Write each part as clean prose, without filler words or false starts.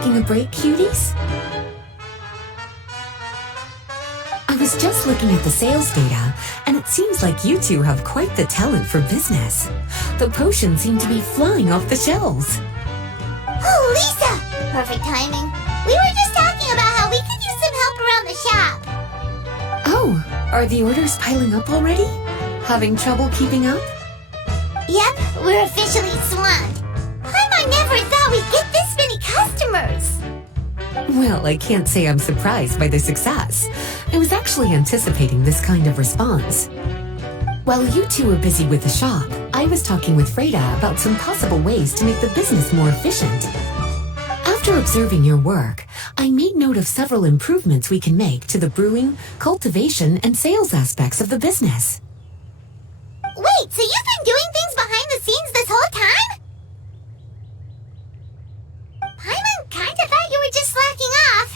taking a break, cuties? I was just looking at the sales data, and it seems like you two have quite the talent for business. The potions seem to be flying off the shelves. Oh, Lisa! Perfect timing. We were just talking about how we could use some help around the shop. Oh, are the orders piling up already? Having trouble keeping up? Yep, we're officially swamped. I never thought we'd get this many customers. Well, I can't say I'm surprised by the success. I was actually anticipating this kind of response. While you two were busy with the shop, I was talking with Freda about some possible ways to make the business more efficient. After observing your work, I made note of several improvements we can make to the brewing, cultivation, and sales aspects of the business. Wait, so you've been doing things behind the scenes this whole time? Paimon kinda thought you were just slacking off.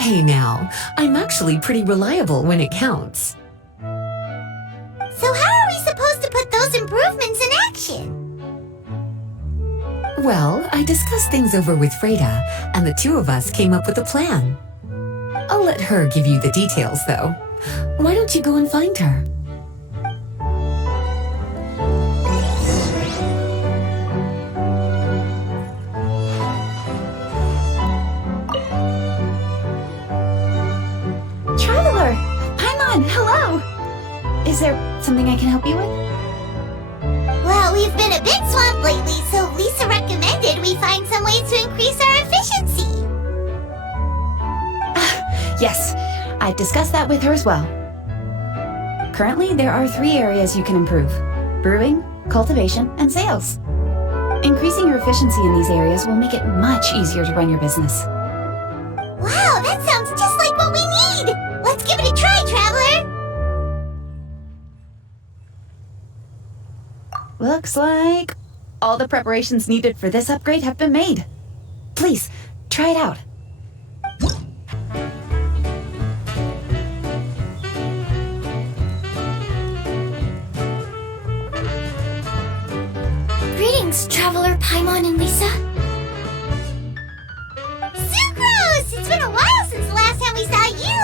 Hey now, I'm actually pretty reliable when it counts. So how are we supposed to put those improvements in action? Well, I discussed things over with Freda, and the two of us came up with a plan. I'll let her give you the details, though. Why don't you go and find her? Traveler! Paimon, hello! Is there something I can help you with? Well, we've been a bit swamped lately, so Lisa recommended we find some ways to increase our efficiency. Yes, I discussed that with her as well. Currently, there are 3 areas you can improve: brewing, cultivation, and sales. Increasing your efficiency in these areas will make it much easier to run your business. Wow, that sounds just like what we need! Let's give it a try, Traveler! Looks like all the preparations needed for this upgrade have been made. Please, try it out. Greetings, Traveler, Paimon, and Lisa. Sucrose! It's been a while since the last time we saw you!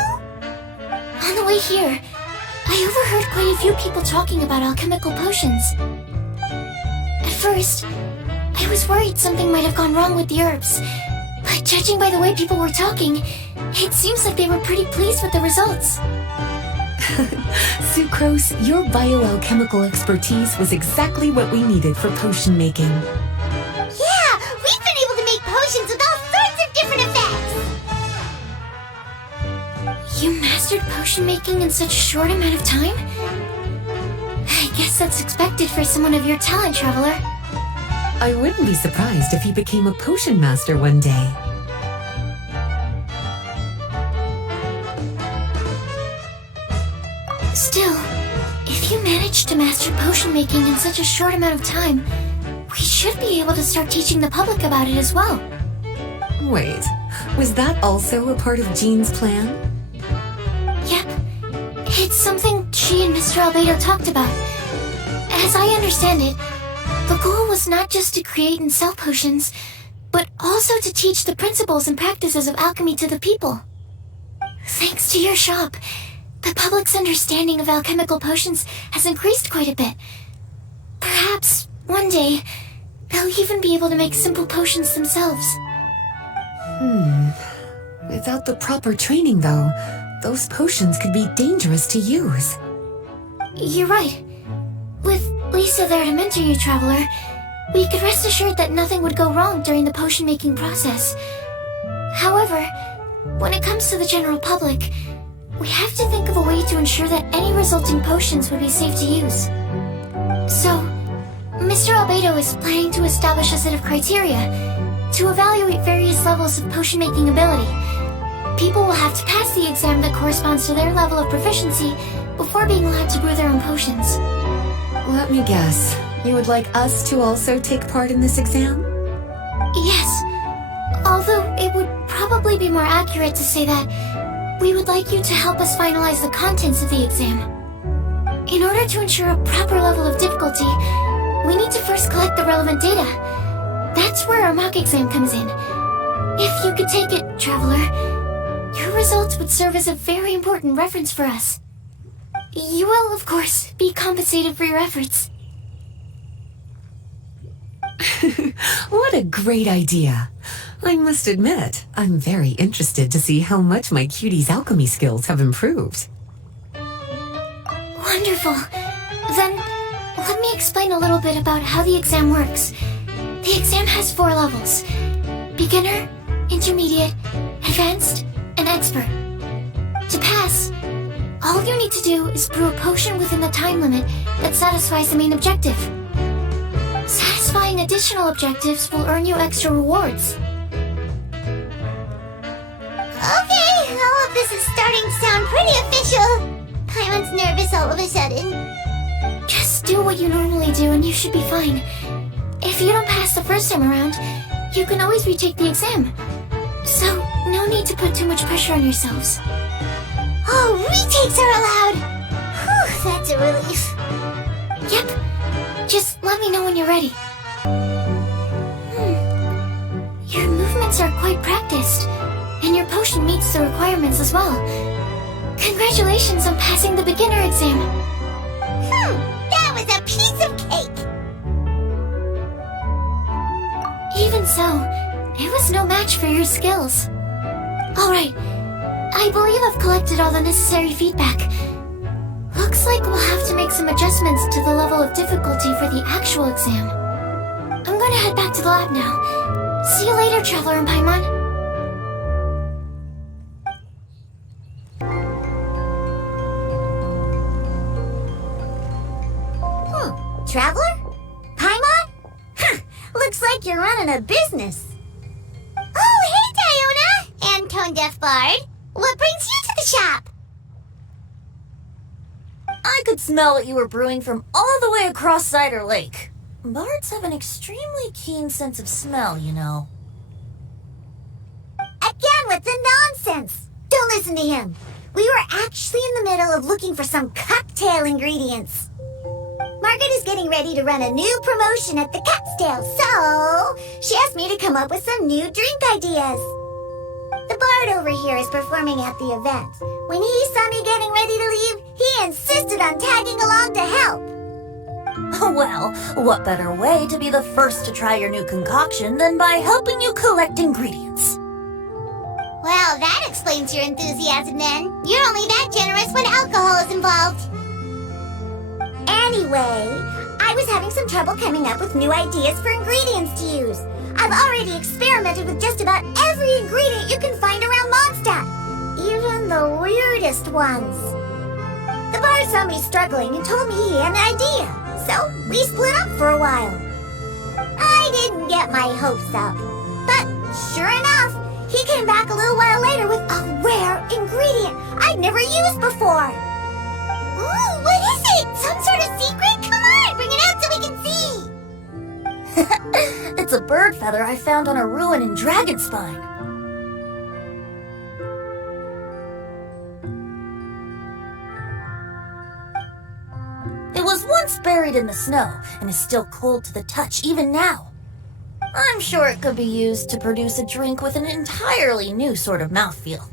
On the way here, I overheard quite a few people talking about alchemical potions. At first, I was worried something might have gone wrong with the herbs, but judging by the way people were talking, it seems like they were pretty pleased with the results. Sucrose, your bioalchemical expertise was exactly what we needed for potion making. Yeah, we've been able to make potions with all sorts of different effects! You mastered potion making in such a short amount of time? I guess that's expected for someone of your talent, Traveler. I wouldn't be surprised if he became a potion master one day. Still, if you managed to master potion making in such a short amount of time, we should be able to start teaching the public about it as well. Wait, was that also a part of Jean's plan? Yep. It's something she and Mr. Albedo talked about. As I understand it, the goal was not just to create and sell potions, but also to teach the principles and practices of alchemy to the people. Thanks to your shop, the public's understanding of alchemical potions has increased quite a bit. Perhaps, one day, they'll even be able to make simple potions themselves. Without the proper training, though, those potions could be dangerous to use. You're right. With Lisa there to mentor you, Traveler, we could rest assured that nothing would go wrong during the potion-making process. However, when it comes to the general public, we have to think of a way to ensure that any resulting potions would be safe to use. So, Mr. Albedo is planning to establish a set of criteria to evaluate various levels of potion-making ability. People will have to pass the exam that corresponds to their level of proficiency before being allowed to brew their own potions. Let me guess, you would like us to also take part in this exam? Yes, although it would probably be more accurate to say that we would like you to help us finalize the contents of the exam. In order to ensure a proper level of difficulty, we need to first collect the relevant data. That That's where our mock exam comes in. If you could take it, Traveler, your results would serve as a very important reference for us. You will, of course, be compensated for your efforts. What a great idea. I must admit, I'm very interested to see how much my cutie's alchemy skills have improved. Wonderful. Then, let me explain a little bit about how the exam works. The exam has 4 levels: beginner, intermediate, advanced, and expert. To pass, all you need to do is brew a potion within the time limit that satisfies the main objective. Satisfying additional objectives will earn you extra rewards. Okay, all of this is starting to sound pretty official. Paimon's nervous all of a sudden. Just do what you normally do and you should be fine. If you don't pass the first time around, you can always retake the exam. So, no need to put too much pressure on yourselves. Oh, retakes are allowed! Whew, that's a relief. Yep. Just let me know when you're ready. Your movements are quite practiced, and your potion meets the requirements as well. Congratulations on passing the beginner exam. That was a piece of cake! Even so, it was no match for your skills. Alright, I believe I've collected all the necessary feedback. Looks like we'll have to make some adjustments to the level of difficulty for the actual exam. I'm going to head back to the lab now. See you later, Traveler and Paimon. Traveler? Paimon? Looks like you're running a business. Oh, hey, Diona! And Tone Deaf Bard. What brings you to the shop? I could smell what you were brewing from all the way across Cider Lake. Bards have an extremely keen sense of smell, you know. Again with the nonsense. Don't listen to him. We were actually in the middle of looking for some cocktail ingredients. Margaret is getting ready to run a new promotion at the Catstail, so she asked me to come up with some new drink ideas. The bard over here is performing at the event. When he saw me getting ready to leave, he insisted on tagging along to help. Well, what better way to be the first to try your new concoction than by helping you collect ingredients? Well, that explains your enthusiasm then. You're only that generous when alcohol is involved. Anyway, I was having some trouble coming up with new ideas for ingredients to use. I've already experimented with just about every ingredient you can find around Mondstadt, even the weirdest ones. The bar saw me struggling and told me he had an idea, so we split up for a while. I didn't get my hopes up, but sure enough, he came back a little while later with a rare ingredient I'd never used before. Ooh, what is it? Some sort of secret? Come on, bring it out so we can see. It's a bird feather I found on a ruin in Dragonspine. It was once buried in the snow and is still cold to the touch even now. I'm sure it could be used to produce a drink with an entirely new sort of mouthfeel.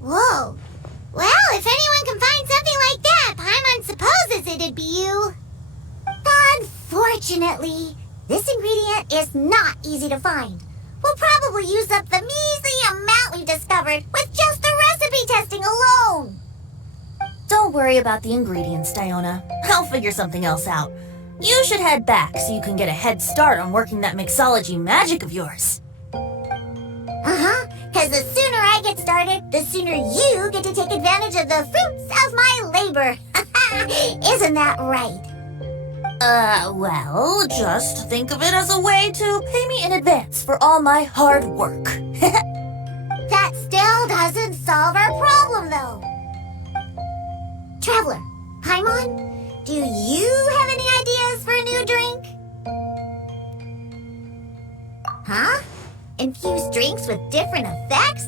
Whoa. Well, if anyone can find something like that, Paimon supposes it'd be you. Unfortunately, this ingredient is not easy to find. We'll probably use up the measly amount we've discovered with just the recipe testing alone. Don't worry about the ingredients, Diona. I'll figure something else out. You should head back so you can get a head start on working that mixology magic of yours. Because the sooner I get started, the sooner you get to take advantage of the fruits of my labor. Isn't that right? Well, just think of it as a way to pay me in advance for all my hard work. That still doesn't solve our problem, though. Traveler, Paimon, do you have any ideas for a new drink? Huh? Infused drinks with different effects?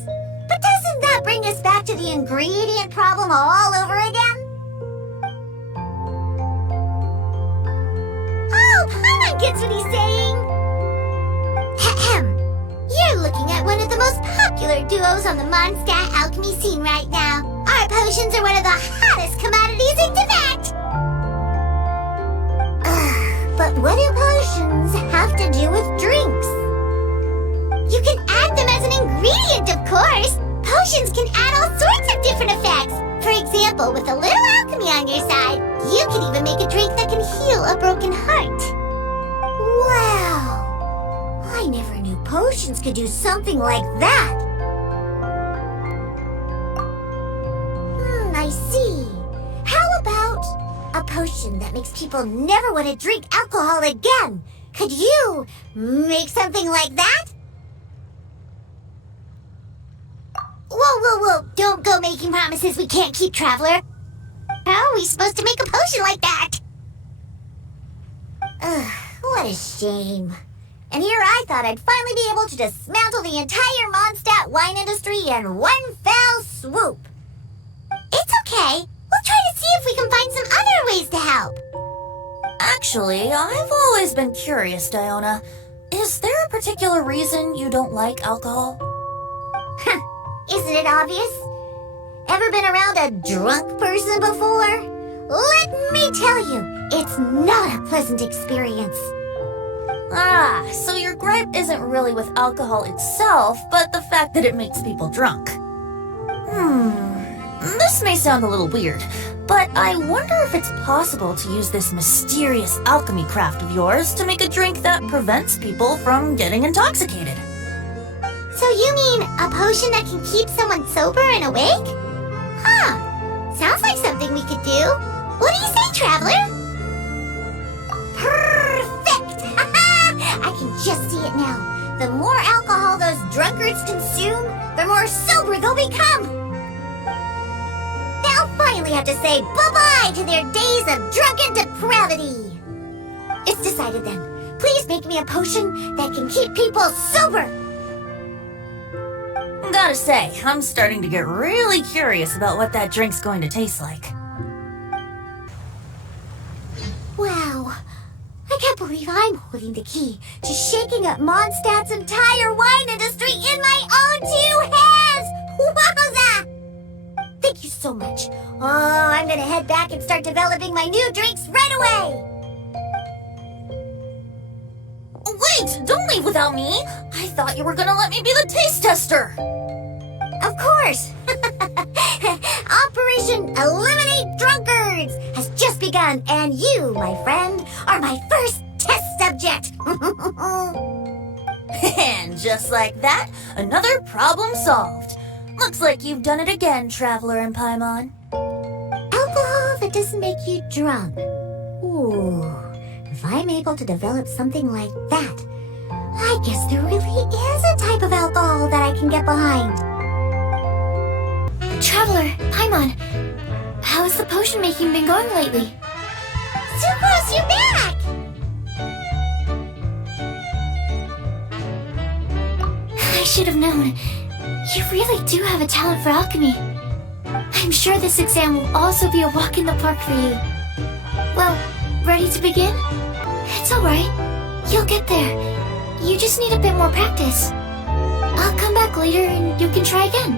But doesn't that bring us back to the ingredient problem all over again? Oh, Paimon gets what he's saying. popular duos on the Mondstadt alchemy scene right now. Our potions are one of the hottest commodities in Tibet! But what do potions have to do with drinks? You can add them as an ingredient, of course! Potions can add all sorts of different effects! For example, with a little alchemy on your side, you can even make a drink that can heal a broken heart. Wow! I never knew potions could do something like that! I see. How about a potion that makes people never want to drink alcohol again? Could you make something like that? Whoa! Don't go making promises we can't keep, Traveler. How are we supposed to make a potion like that? Ugh, what a shame. And here I thought I'd finally be able to dismantle the entire Mondstadt wine industry in one fell swoop. It's okay. We'll try to see if we can find some other ways to help. Actually, I've always been curious, Diona. Is there a particular reason you don't like alcohol? Isn't it obvious? Ever been around a drunk person before? Let me tell you, it's not a pleasant experience. Ah, so your gripe isn't really with alcohol itself, but the fact that it makes people drunk. This may sound a little weird, but I wonder if it's possible to use this mysterious alchemy craft of yours to make a drink that prevents people from getting intoxicated. So you mean a potion that can keep someone sober and awake? Huh. Sounds like something we could do. What do you say, Traveler? Perfect! I can just see it now. The more alcohol those drunkards consume, the more sober they'll become. They'll finally have to say bye-bye to their days of drunken depravity. It's decided then. Please make me a potion that can keep people sober. Gotta say, I'm starting to get really curious about what that drink's going to taste like. Wow. I can't believe I'm holding the key to shaking up Mondstadt's entire wine industry in my own two hands! Wowza! Thank you so much. Oh, I'm gonna head back and start developing my new drinks right away! Wait, don't leave without me! I thought you were gonna let me be the taste tester! Of course! Operation Eliminate Drunkards has just begun, and you, my friend, are my first test subject! And just like that, another problem solved. Looks like you've done it again, Traveler and Paimon. Alcohol that doesn't make you drunk. Ooh, if I'm able to develop something like that, I guess there really is a type of alcohol that I can get behind. Traveler, Paimon, how has the potion making been going lately? Sucrose, you're back! I should have known. You really do have a talent for alchemy. I'm sure this exam will also be a walk in the park for you. Well, ready to begin? It's alright. You'll get there. You just need a bit more practice. I'll come back later and you can try again.